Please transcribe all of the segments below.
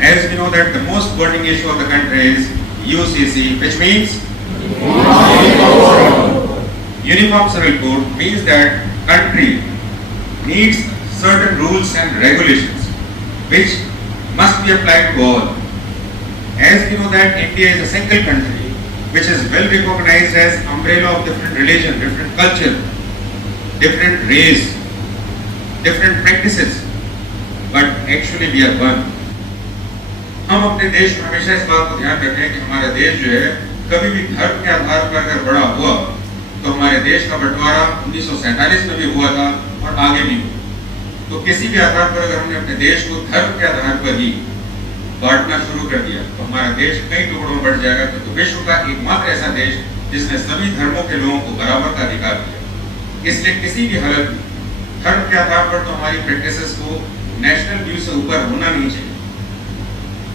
As we know that the most burning issue of the country is UCC, which means Uniform Civil Code, means that country needs certain rules and regulations which must be applied to all. As we know that India is a single country which is well recognized as umbrella of different religion, different culture, different race, different practices, but actually we are one. हम अपने देश में हमेशा इस बात को ध्यान रखें कि हमारा देश जो है कभी भी धर्म के आधार पर अगर बड़ा हुआ तो हमारे देश का बंटवारा 1947 में भी हुआ था और आगे भी हुआ। तो किसी भी आधार पर अगर हमने अपने देश को धर्म के आधार पर ही बांटना शुरू कर दिया तो हमारा देश कई टुकड़ों में बढ़ जाएगा, क्योंकि विश्व का एकमात्र ऐसा देश जिसने सभी धर्मों के लोगों को बराबर का अधिकार दिया। इसलिए किसी भी हालत में धर्म के आधार पर तो हमारी प्रैक्टिसेस को नेशनल व्यू से ऊपर होना नहीं चाहिए।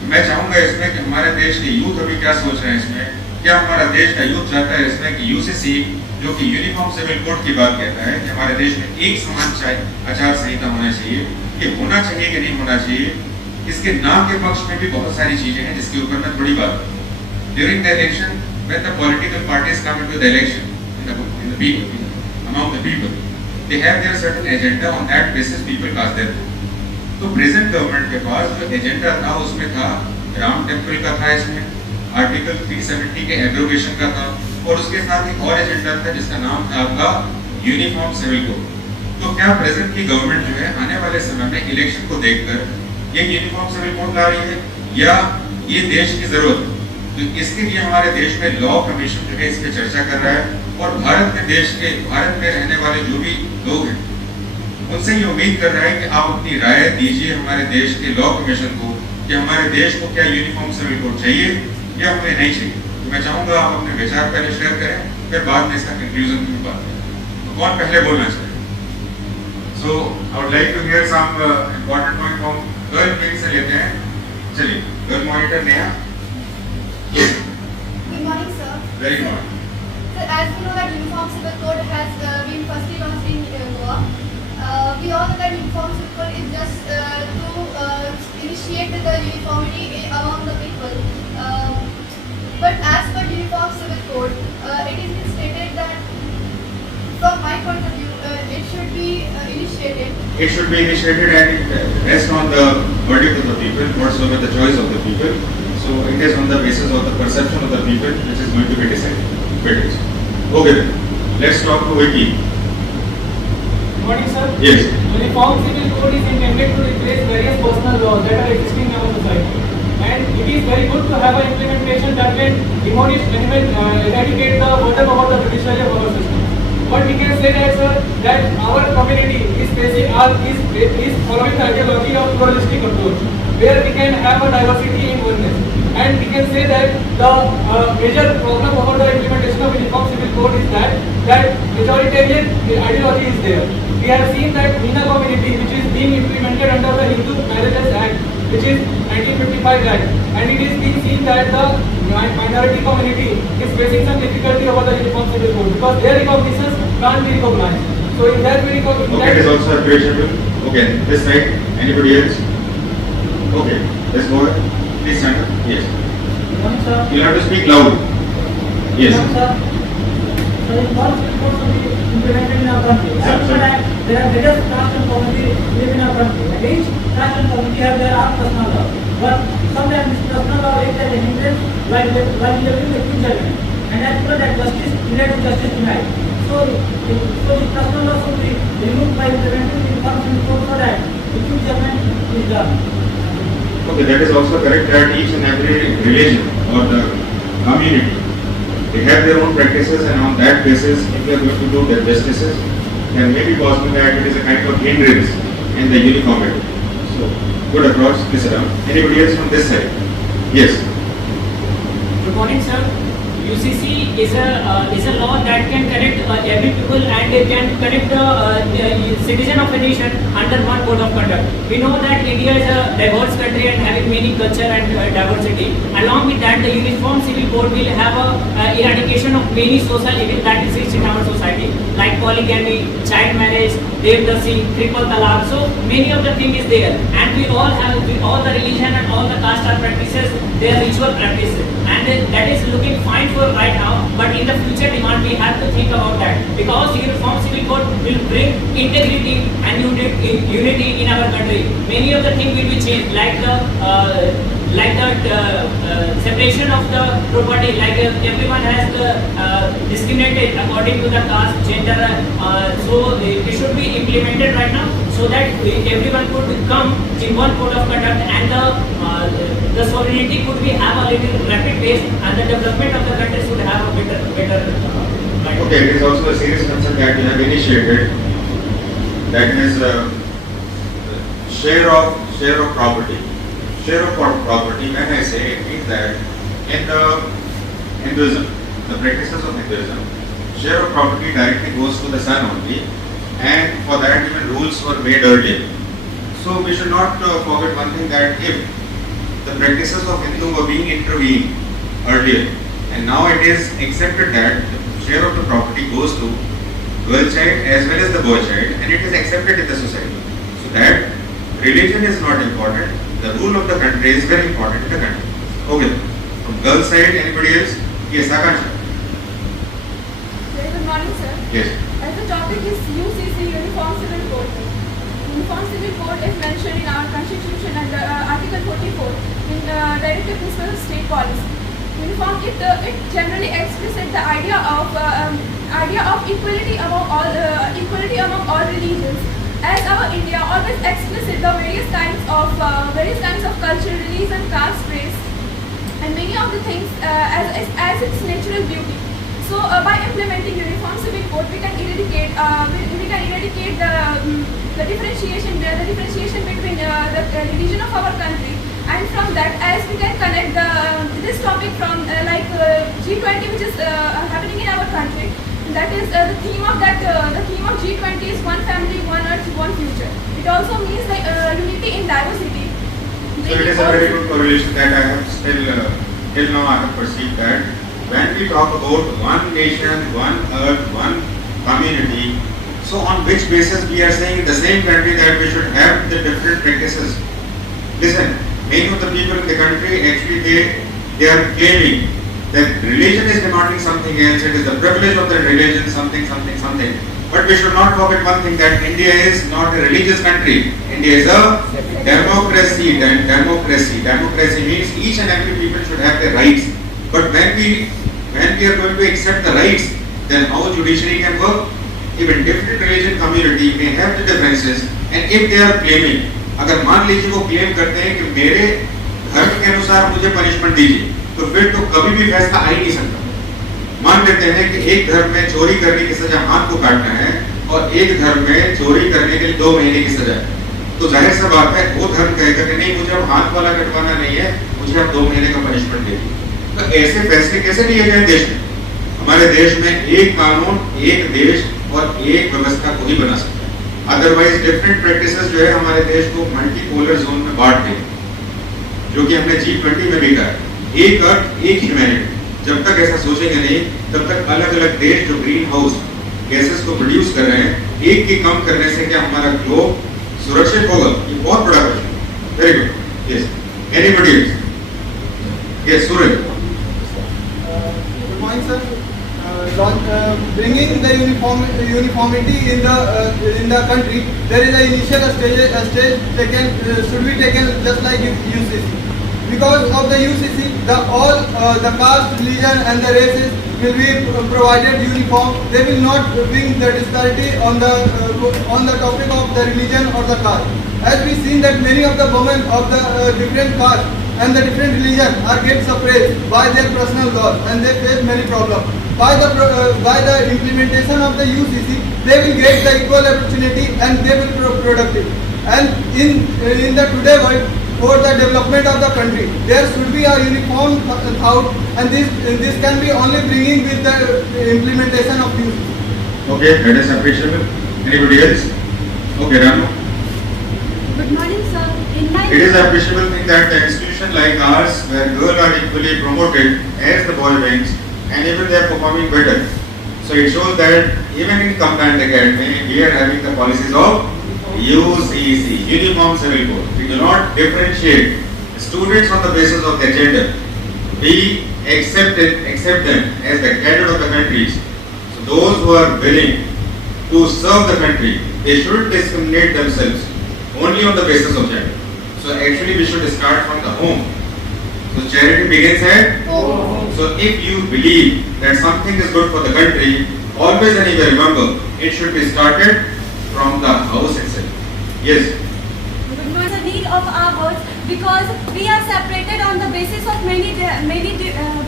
तो मैं चाहूंगा इसमें कि हमारे देश के यूथ अभी क्या सोच रहे हैं इसमें, क्या हमारा देश का यूथ चाहता है इसमें कि यूसीसी जो कि यूनिफॉर्म सिविल कोड की बात कहता है कि हमारे देश में एक समान आचार संहिता होना चाहिए, ये होना चाहिए कि नहीं होना चाहिए। इसके नाम के पक्ष में भी बहुत सारी चीजें हैं जिसके ऊपर मैं थोड़ी बात करूं। During the election when the political parties come into the election in the people, among the people, they have their certain agenda, on that basis people cast their vote. तो प्रेजेंट गवर्नमेंट के पास जो agenda था उसमें था Ram temple का था, इसमें article 370 के एब्रोगेशन का था, और उसके साथ एक और एजेंडा था जिसका नाम था आपका यूनिफॉर्म सिविल कोड। तो क्या प्रेजेंट की गवर्नमेंट जो है आने वाले समय में इलेक्शन को देखकर ये यूनिफॉर्म सिविल कोड ला रही है या ये देश की जरूरत है? तो इसके लिए हमारे देश में लॉ कमीशन जो है इस पे चर्चा कर रहा है, और भारत में रहने वाले जो भी लोग हैं उनसे ये उम्मीद कर रहा है कि आप अपनी राय दीजिए हमारे देश के लॉ कमीशन को कि हमारे देश को क्या यूनिफॉर्म सिविल कोड चाहिए या हमें नहीं चाहिए। तो मैं चाहूंगा आप अपने विचार पहले शेयर करें, फिर बाद में इसका कंक्लूजन की बात करें। तो कौन पहले बोलना चाहिए? So I would like to hear some important point from girl wing से लेते हैं। चलिए, girl monitor Neha. Good morning, sir. Very good morning. So, as we know that Uniform Civil Code has been firstly launched in Goa. We all know that Uniform Civil Code is just to initiate the uniformity among the people. But as per Uniform Civil Code, it is been stated that, from my point of view, it should be initiated. It should be initiated and rest on the verdict of the people, whatsoever the choice of the people. So it is on the basis of the perception of the people which is going to be decided. Okay, let's talk to Vicky. Good morning, sir. Yes. Uniform Civil Code is intended to replace various personal laws that are existing in our society, and it is very good to have an implementation that can demolish and eradicate the burden over the judiciary of our system. But we can say that, sir, that our community is following the ideology of pluralistic approach, where we can have a diversity in oneness. And we can say that the major problem about the implementation of Uniform Civil Code is that majoritarian ideology is there. We have seen that Meena community, which is being implemented under the Hindu Marriages Act, which is 1955 Act, and it is being seen that the minority community is facing some difficulty over the Uniform Civil Code because their recognitions can't be recognized. So in that way, okay, it is also appreciable. Okay, this side, anybody else? Okay, let's go ahead. Please stand up. Yes. You have to speak loud. Yes. Sir, Uniform Civil Code should be implemented in our country. As per that, there are various caste and community live in our country, and each caste and community have their own personal law. But sometimes this personal law acts as a hindrance while delivering the true judgment, and as per that, justice delayed to justice denied. So this personal law should be removed by implementing the Uniform Civil Code so that the true judgment is done. Okay, that is also correct that each and every religion or the community, they have their own practices, and on that basis, if they are going to do their justices, then maybe possible that it is a kind of hindrance in the uniformity. So, good approach, this around. Anybody else from this side? Yes. Good morning, sir. UCC is a law that can connect every people and it can connect the citizen of a nation under one code of conduct. We know that India is a diverse country and having many culture and diversity. Along with that, the Uniform Civil Code will have a eradication of many social evils that exist in our society, like polygamy, child marriage, devdasi, triple talaq. So many of the things is there, and we all the religion and all the caste practices their ritual practice, and that is looking fine for right now. But in the future demand, we have to think about that, because uniform civil code will bring integrity and unity in our country. Many of the things will be changed, like the separation of the property, like everyone has discriminated according to the caste, gender, so it should be implemented right now, so that everyone could come in one code of conduct, and the sovereignty could be have a little rapid pace, and the development of the country should have a better right. Okay, it is also a serious concern that you have initiated, that is share of property. Share of property, when I say, it means that in the Hinduism, the practices of Hinduism, share of property directly goes to the son only, and for that even rules were made earlier. So we should not forget one thing, that if the practices of Hindu were being intervened earlier, and now it is accepted that the share of the property goes to girl child as well as the boy child, and it is accepted in the society. So that religion is not important, the rule of the country is very important in the country. Okay, from girl side, anybody else? Yes, Akansha. Very good morning, sir. Yes. As the topic is UCC, Uniform Civil Code. Uniform Civil Code is mentioned in our Constitution under Article 44 in Directive Principles of State Policy. Uniform, it generally explicit the idea of equality among all religions. As our India always explicit the various kinds of culture, religion, caste, race, and many of the things as its natural beauty. So by implementing Uniform Civil Code, we can eradicate the differentiation between the religion of our country, and from that, as we can connect this topic from G20, which is happening in our country. That is the theme of G20 is one family, one earth, one future. It also means unity in diversity. So it is a very good correlation that I have till now I have perceived that when we talk about one nation, one earth, one community, so on which basis we are saying in the same country that we should have the different practices. Listen, many of the people in the country actually they are claiming that religion is demanding something else, it is the privilege of the religion, something. But we should not forget one thing, that India is not a religious country. India is a democracy. Democracy means each and every people should have their rights. But when we are going to accept the rights, then how judiciary can work? Even different religion community may have the differences, and if they are claiming, अगर मान लीजिए वो claim करते हैं कि मेरे धर्म के अनुसार मुझे पनिशमेंट दीजिए, तो फिर तो कभी भी फैसला आ ही नहीं सकता। मान लेते हैं कि एक धर्म में चोरी करने की सजा हाथ को काटना है, और एक धर्म में चोरी करने के लिए 2 महीने की सजा है, तो जाहिर सा बात है वो धर्म कहेगा कि नहीं, मुझे अब हाथ वाला कटवाना नहीं है, मुझे अब 2 महीने का पनिशमेंट दीजिए। तो ऐसे फैसले कैसे लिए जाए देश में? हमारे देश में एक कानून, एक देश और एक व्यवस्था को ही बना सकता है। अदरवाइज डिफरेंट प्रैक्टिसेस जो है हमारे देश को मल्टीपोलर जोन में बांट देंगे, जो कि हमने G20 में भी कहा है, एक अर्थ एक ह्यूमैनिटी। जब तक ऐसा सोचेंगे नहीं, तब तक अलग अलग देश जो ग्रीन हाउस गैसेस को प्रोड्यूस कर रहे हैं, एक के कम करने से क्या हमारा ग्लोब सुरक्षित होगा? ये बहुत बड़ा क्वेश्चन है। Very good. Yes, anybody else? Yes, Suraj. Good morning, sir. Bringing the uniformity in the country, there is an initial stage taken, should be taken just like UCC. Because of the UCC, all the caste, religion and the races will be provided uniform. They will not bring the disparity on the topic of the religion or the caste. As we seen that many of the women of the different caste and the different religion are get suppressed by their personal laws, and they face many problems. By the implementation of the UCC, they will get the equal opportunity and they will be productive. And in the today world, for the development of the country, there should be a uniform thought, and this can be only bringing with the implementation of UCC. Okay, that is appreciable. Anybody else? Okay, Ranu. Good morning, sir. It is appreciable thing that the institution like ours, where girls are equally promoted as the boy wings, and even they are performing better. So it shows that even in Combined Academy, we are having the policies of UCC, Uniform Civil Code. We do not differentiate students on the basis of their gender. We accept them as the cadre of the countries. So those who are willing to serve the country, they shouldn't discriminate themselves only on the basis of gender. So actually we should start from the home. So charity begins at home. So if you believe that something is good for the country, always and always remember, it should be started from the house itself. Yes. The need of our votes, because we are separated on the basis of many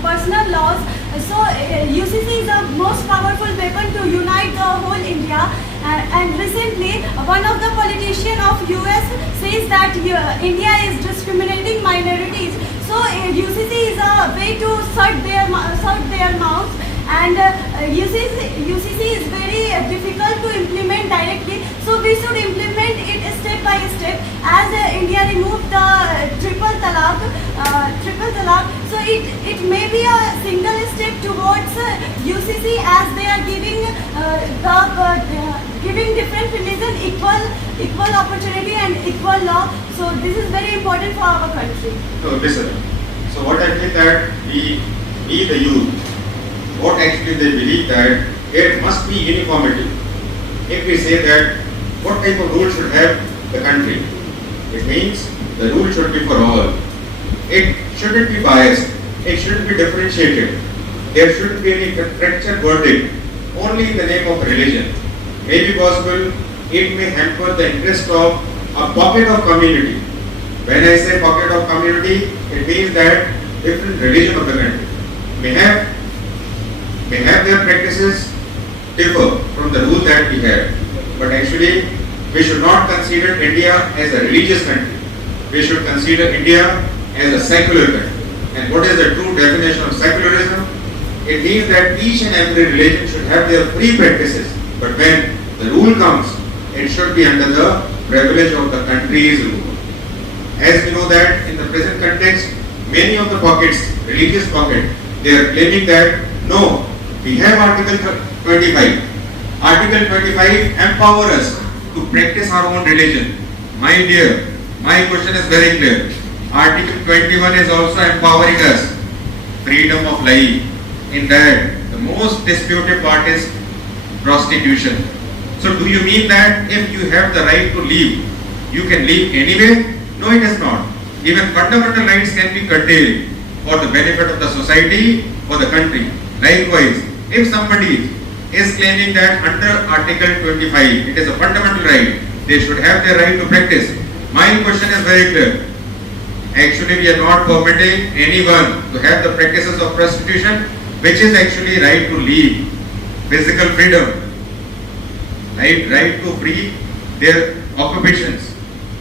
personal laws. So UCC is the most powerful weapon to unite the whole India. And recently, one of the politicians of US says that India is discriminating minorities. So UCC is a way to shut their mouths. And UCC is very difficult to implement directly, so we should implement it step by step. As India removed the triple talaq, so it may be a single step towards UCC, as they are giving different religion equal opportunity and equal law. So this is very important for our country. So listen. So what I think that we the youth, what actually they believe that there must be uniformity. If we say that what type of rule should have the country, it means the rule should be for all. It shouldn't be biased. It shouldn't be differentiated. There shouldn't be any fractured verdict only in the name of religion. May be possible it may hamper the interest of a pocket of community. When I say pocket of community, it means that different religion of the country may have their practices differ from the rule that we have. But actually, we should not consider India as a religious country. We should consider India as a secular country. And what is the true definition of secularism? It means that each and every religion should have their free practices. But when the rule comes, it should be under the privilege of the country's rule. As we know that in the present context, many of the pockets, religious pockets, they are claiming that no, we have Article 25. Article 25 empowers us to practice our own religion. My dear, my question is very clear. Article 21 is also empowering us. Freedom of life. In that, the most disputed part is prostitution. So do you mean that if you have the right to leave, you can leave anyway? No, it is not. Even fundamental rights can be curtailed for the benefit of the society, for the country. Likewise, if somebody is claiming that under Article 25, it is a fundamental right, they should have their right to practice. My question is very clear. Actually, we are not permitting anyone to have the practices of prostitution, which is actually right to leave, physical freedom, right to free their occupations.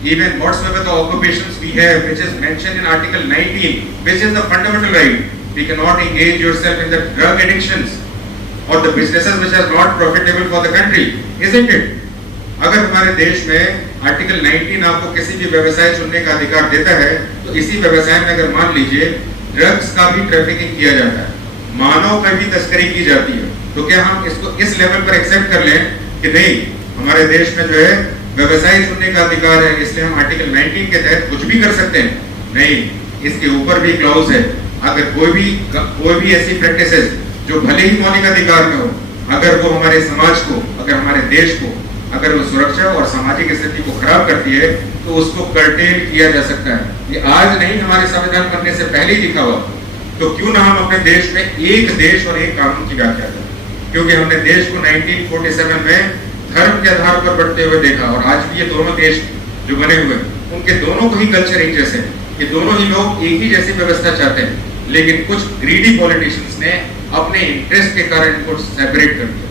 Even whatsoever the occupations we have, which is mentioned in Article 19, which is the fundamental right. We cannot engage yourself in the drug addictions or the businesses which are not profitable for the country, isn't it? अगर हमारे देश में article 19 आपको किसी भी व्यवसाय चुनने का अधिकार देता है, तो इसी व्यवसाय में अगर मान लीजिए ड्रग्स का भी ट्रैफिकिंग किया जाता है, मानव का भी तस्करी की जाती है, तो क्या हम इसको इस लेवल पर एक्सेप्ट कर लें कि नहीं, हमारे देश में जो है व्यवसाय चुनने का अधिकार है, इसलिए हम आर्टिकल 19 के तहत कुछ भी कर सकते हैं? नहीं, इसके ऊपर भी क्लॉज है। अगर कोई भी ऐसी प्रैक्टिसेस जो भले ही मौलिक अधिकार में हो, अगर वो हमारे समाज को, अगर हमारे देश को, अगर वो सुरक्षा और सामाजिक स्थिति को खराब करती है, तो उसको कर्टेल किया जा सकता है। ये आज नहीं, हमारे संविधान बनने से पहले ही लिखा हुआ। तो क्यों ना हम अपने देश में एक देश और एक कानून की व्याख्या करें? क्योंकि हमने देश को 1947 में धर्म के आधार पर बढ़ते हुए देखा, और आज भी ये दोनों देश जो बने हुए हैं, उनके दोनों को ही कल्चर एक जैसे है। ये दोनों ही लोग एक ही जैसी व्यवस्था चाहते हैं, लेकिन कुछ ग्रीडी पॉलिटिशियंस ने अपने इंटरेस्ट के कारण इनको सेपरेट कर दिया।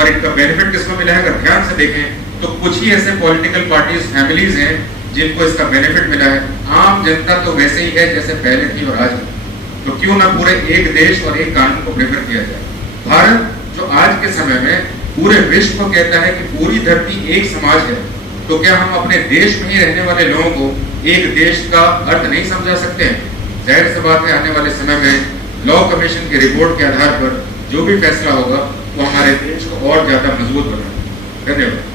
और इनका बेनिफिट किसको मिला है? अगर ध्यान से देखें तो कुछ ही ऐसे पॉलिटिकल पार्टीज, फैमिलीज हैं जिनको इसका बेनिफिट मिला है। आम जनता तो वैसे ही है जैसे पहले थी और आज। तो क्यों ना पूरे एक देश और एक कानून को प्रेफर किया जाए? भारत जो आज के समय में पूरे विश्व को कहता है कि पूरी धरती एक समाज है, तो क्या हम अपने देश में ही रहने वाले लोगों को एक देश का अर्थ नहीं समझा सकते हैं? जाहिर सी बात है, आने वाले समय में लॉ कमीशन की रिपोर्ट के आधार पर जो भी फैसला होगा वो हमारे देश को और ज्यादा मजबूत बनाएगा। धन्यवाद।